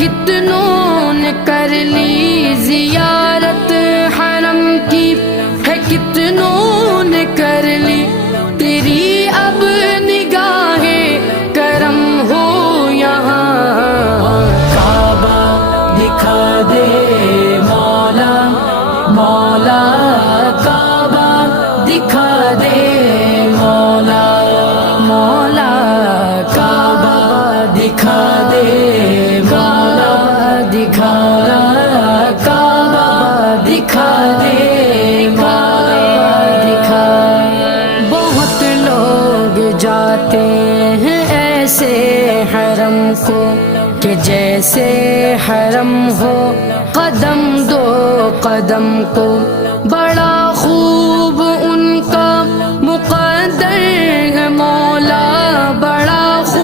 کتنوں نے کر لی زیارت حرم کی، ہے کتنوں نے کر لی، تیری اب نگاہ کرم ہو یہاں۔ کعبہ دکھا دے مولا، مولا کعبہ دکھا دے مولا، مولا کعبہ دکھا دے مولا، دکھا کعبہ دکھا دے مولا، دکھا۔ بہت لوگ جاتے ہیں ایسے حرم کو کہ جیسے حرم ہو قدم دو قدم کو،